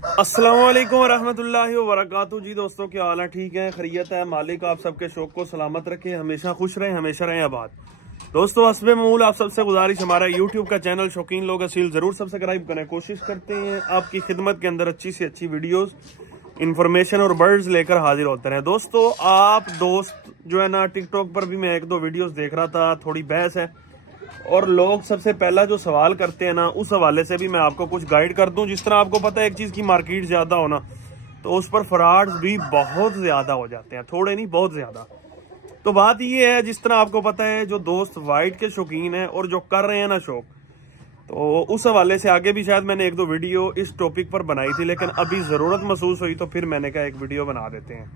अस्सलाम वालेकुम रहमतुल्लाहि व बरकातुहू। जी दोस्तों, क्या हाल है? ठीक है, खैरियत है। मालिक आप सबके शौक को सलामत रखे, हमेशा खुश रहें, हमेशा रहें आबाद। दोस्तों, हस्बे मामूल आप सबसे गुजारिश, हमारा यूट्यूब का चैनल शौकीन लोग असील जरूर सब्सक्राइब करें। कोशिश करते हैं आपकी खिदमत के अंदर अच्छी से अच्छी वीडियोस, इन्फॉर्मेशन और बर्ड्स लेकर हाजिर होते रहे। दोस्तों, आप दोस्त जो है ना, टिकटॉक पर भी मैं एक दो वीडियोस देख रहा था, थोड़ी बहस है और लोग सबसे पहला जो सवाल करते हैं ना, उस हवाले से भी मैं आपको कुछ गाइड कर दूं। जिस तरह आपको पता है, एक चीज की मार्केट ज्यादा होना तो उस पर फ्रॉड्स भी बहुत ज्यादा हो जाते हैं, थोड़े नहीं बहुत ज्यादा। तो बात ये है, जिस तरह आपको पता है, जो दोस्त वाइट के शौकीन है और जो कर रहे हैं ना शौक, तो उस हवाले से आगे भी शायद मैंने एक दो वीडियो इस टॉपिक पर बनाई थी, लेकिन अभी जरूरत महसूस हुई तो फिर मैंने कहा एक वीडियो बना देते हैं।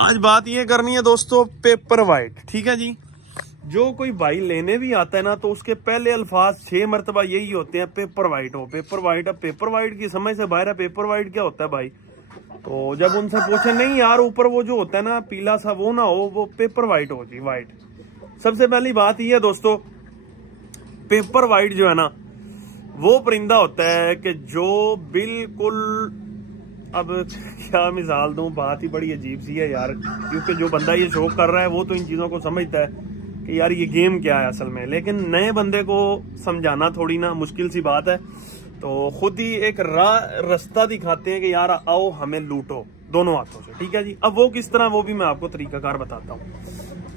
आज बात ये करनी है दोस्तों, पेपर वाइट। ठीक है जी, जो कोई भाई लेने भी आता है ना, तो उसके पहले अल्फाज 6 मरतबा यही होते हैं, पेपर वाइट हो, पेपर वाइट। अब पेपर वाइट की समझ से बाहर है, पेपर वाइट क्या होता है भाई? तो जब उनसे पूछे, नहीं यार ऊपर वो जो होता है ना पीला सा, वो ना हो, वो पेपर वाइट हो जी, वाइट। सबसे पहली बात यह है दोस्तों, पेपर वाइट जो है ना, वो परिंदा होता है कि जो बिल्कुल, अब क्या मिसाल दूं, बात ही बड़ी अजीब सी है यार, क्योंकि जो बंदा ये शौक कर रहा है वो तो इन चीजों को समझता है कि यार ये गेम क्या है असल में, लेकिन नए बंदे को समझाना थोड़ी ना मुश्किल सी बात है। तो खुद ही एक रास्ता दिखाते हैं कि यार आओ हमें लूटो दोनों हाथों से। ठीक है जी, अब वो किस तरह, वो भी मैं आपको तरीकाकार बताता हूँ।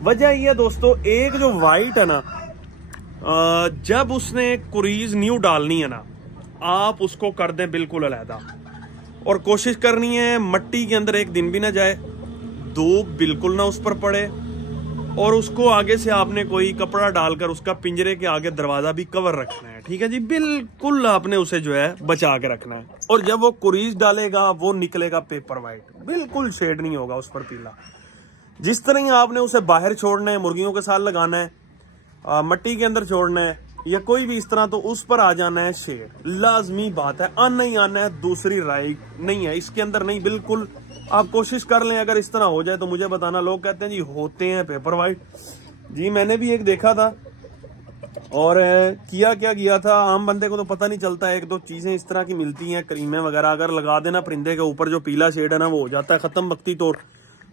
वजह ये है दोस्तों, एक जो वाइट है ना, जब उसने कुरीज न्यू डालनी है ना, आप उसको कर दें बिल्कुल अलहदा, और कोशिश करनी है मट्टी के अंदर एक दिन भी ना जाए, धूप बिल्कुल ना उस पर पड़े, और उसको आगे से आपने कोई कपड़ा डालकर उसका पिंजरे के आगे दरवाजा भी कवर रखना है। ठीक है जी, बिल्कुल आपने उसे जो है बचा के रखना है। और जब वो कुरीज डालेगा वो निकलेगा पेपर वाइट, बिल्कुल शेड नहीं होगा उस पर पीला। जिस तरह ही आपने उसे बाहर छोड़ना है, मुर्गियों के साथ लगाना है, मट्टी के अंदर छोड़ना है या कोई भी इस तरह, तो उस पर आ जाना है शेड, लाजमी बात है, आना ही आना है, दूसरी राय नहीं है इसके अंदर। नहीं, बिल्कुल आप कोशिश कर लें, अगर इस तरह हो जाए तो मुझे बताना। लोग कहते हैं जी होते हैं पेपर वाइट, जी मैंने भी एक देखा था और किया क्या गया था, आम बंदे को तो पता नहीं चलता। एक दो चीजें इस तरह की मिलती हैं, क्रीमें वगैरह, अगर लगा देना परिंदे के ऊपर, जो पीला शेड है ना वो हो जाता है खत्म वक्ती तौर।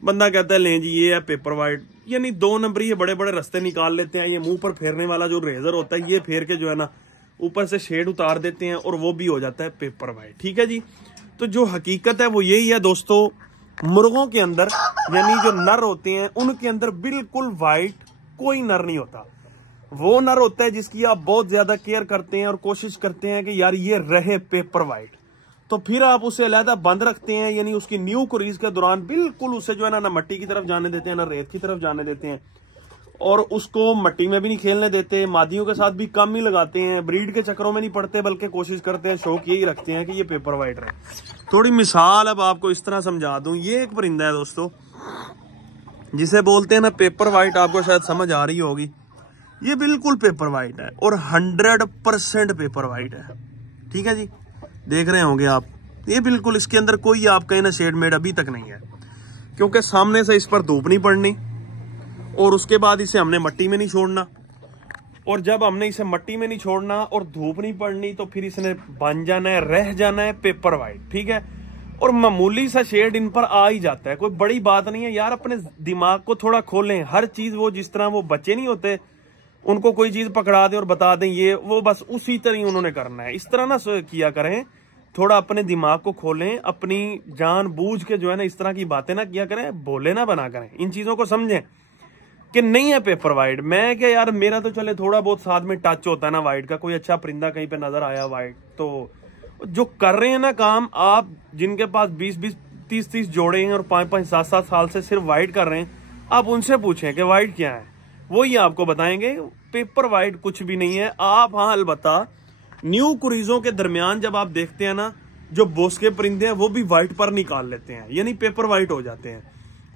बंदा कहता है लें जी ये है पेपर वाइट, यानी 2 नंबर ये बड़े बड़े रास्ते निकाल लेते हैं। ये मुंह पर फेरने वाला जो रेजर होता है, ये फेर के जो है ना ऊपर से शेड उतार देते हैं और वो भी हो जाता है पेपर वाइट। ठीक है जी, तो जो हकीकत है वो यही है दोस्तों, मुर्गों के अंदर यानी जो नर होते हैं उनके अंदर बिल्कुल वाइट कोई नर नहीं होता। वो नर होता है जिसकी आप बहुत ज्यादा केयर करते हैं और कोशिश करते हैं कि यार ये रहे पेपर वाइट, तो फिर आप उसे अलहदा बंद रखते हैं, यानी उसकी न्यू कुरीज के दौरान बिल्कुल उसे जो है ना मट्टी की तरफ जाने देते हैं, ना रेत की तरफ जाने देते हैं, और उसको मट्टी में भी नहीं खेलने देते, मादियों के साथ भी कम ही लगाते हैं, ब्रीड के चक्करों में नहीं पड़ते, बल्कि कोशिश करते हैं, शौक यही रखते हैं कि ये पेपर वाइट रहे। थोड़ी मिसाल अब आपको इस तरह समझा दूं, ये एक परिंदा है दोस्तों जिसे बोलते हैं ना पेपर वाइट, आपको शायद समझ आ रही होगी। ये बिल्कुल पेपर वाइट है और 100% पेपर वाइट है। ठीक है जी, देख रहे होंगे आप, ये बिल्कुल, इसके अंदर कोई आपका ना शेडमेड अभी तक नहीं है, क्योंकि सामने से इस पर धूप नहीं पड़नी, और उसके बाद इसे हमने मट्टी में नहीं छोड़ना, और जब हमने इसे मट्टी में नहीं छोड़ना और धूप नहीं पड़नी, तो फिर इसने बन जाना है, रह जाना है पेपर वाइट। ठीक है, और मामूली सा शेड इन पर आ ही जाता है, कोई बड़ी बात नहीं है यार। अपने दिमाग को थोड़ा खोलें, हर चीज वो, जिस तरह वो बच्चे नहीं होते, उनको कोई चीज पकड़ा दें और बता दें ये वो, बस उसी तरह उन्होंने करना है। इस तरह ना किया करें, थोड़ा अपने दिमाग को खोलें, अपनी जान बूझ के जो है ना इस तरह की बातें ना किया करें, भोले ना बना करें, इन चीजों को समझें कि नहीं है पेपर वाइट। मैं क्या यार, मेरा तो चले थोड़ा बहुत साथ में टच होता है ना वाइट का, कोई अच्छा परिंदा कहीं पे नजर आया वाइट, तो जो कर रहे हैं ना काम, आप जिनके पास 20-20, 30-30 जोड़े हैं और 5-5, 7-7 साल से सिर्फ वाइट कर रहे हैं, आप उनसे पूछें कि वाइट क्या है, वो ही आपको बताएंगे। पेपर वाइट कुछ भी नहीं है। आप हाँ अलबत्ता न्यू कुरीजों के दरमियान जब आप देखते हैं ना, जो बोस्के परिंदे हैं वो भी व्हाइट पर निकाल लेते हैं, यानी पेपर वाइट हो जाते हैं,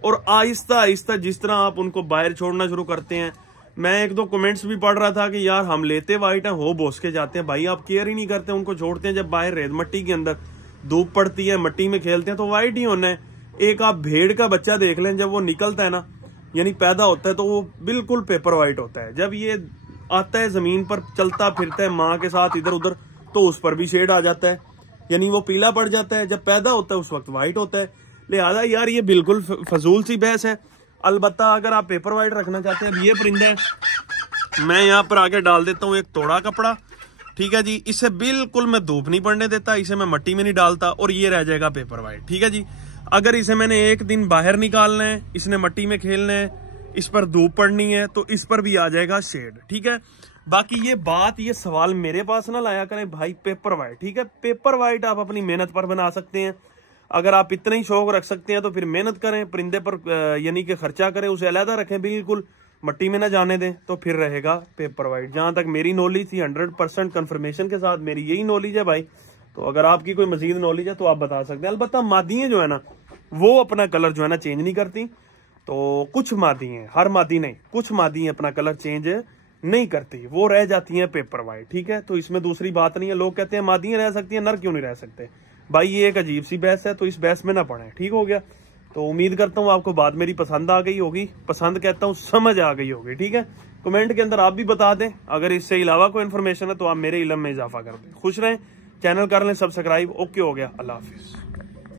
और आहिस्ता आहिस्ता जिस तरह आप उनको बाहर छोड़ना शुरू करते हैं। मैं एक दो कमेंट्स भी पढ़ रहा था कि यार हम लेते वाइट हैं, हो बोस्के जाते हैं। भाई आप केयर ही नहीं करते, उनको छोड़ते हैं, जब बाहर रेत मट्टी के अंदर धूप पड़ती है, मट्टी में खेलते हैं, तो वाइट ही होना है। एक आप भेड़ का बच्चा देख लें, जब वो निकलता है ना, यानी पैदा होता है, तो वो बिल्कुल पेपर वाइट होता है। जब ये आता है जमीन पर, चलता फिरता है माँ के साथ इधर उधर, तो उस पर भी शेड आ जाता है, यानी वो पीला पड़ जाता है, जब पैदा होता है उस वक्त वाइट होता है। लिहाजा यार ये बिल्कुल फजूल सी बहस है। अलबत्ता अगर आप पेपर वाइट रखना चाहते हैं, अब ये परिंदा है, मैं यहाँ पर आगे डाल देता हूँ एक तोड़ा कपड़ा, ठीक है जी। इसे बिल्कुल मैं धूप नहीं पड़ने देता, इसे मैं मिट्टी में नहीं डालता और ये रह जाएगा पेपर वाइट, ठीक है जी। अगर इसे मैंने एक दिन बाहर निकालना है, इसने मिट्टी में खेलना है, इस पर धूप पड़नी है, तो इस पर भी आ जाएगा शेड, ठीक है। बाकी ये सवाल मेरे पास ना लाया करें भाई, पेपर वाइट, ठीक है। पेपर वाइट आप अपनी मेहनत पर बना सकते हैं। अगर आप इतना ही शौक रख सकते हैं तो फिर मेहनत करें, परिंदे पर यानी कि खर्चा करें, उसे अलहदा रखें, बिल्कुल मिट्टी में ना जाने दें, तो फिर रहेगा पेपर वाइट। जहां तक मेरी नॉलेज थी 100% कंफर्मेशन के साथ मेरी यही नॉलेज है भाई। तो अगर आपकी कोई मजीद नॉलेज है तो आप बता सकते हैं। अलबत्ता मादियां जो है ना वो अपना कलर जो है ना चेंज नहीं करती, तो कुछ मादी हैं, हर मादी नहीं, कुछ मादी अपना कलर चेंज नहीं करती, वो रह जाती हैं पेपर वाइट, ठीक है। तो इसमें दूसरी बात नहीं है। लोग कहते हैं मादियां रह सकती हैं, नर क्यों नहीं रह सकते भाई, ये एक अजीब सी बहस है, तो इस बहस में ना पड़े, ठीक हो गया। तो उम्मीद करता हूँ आपको बात मेरी पसंद आ गई होगी, पसंद कहता हूँ समझ आ गई होगी, ठीक है। कमेंट के अंदर आप भी बता दें, अगर इससे अलावा कोई इन्फॉर्मेशन है तो आप मेरे इल्म में इजाफा कर दें। खुश रहें, चैनल कर लें सब्सक्राइब। ओके हो गया, अल्लाह हाफिज।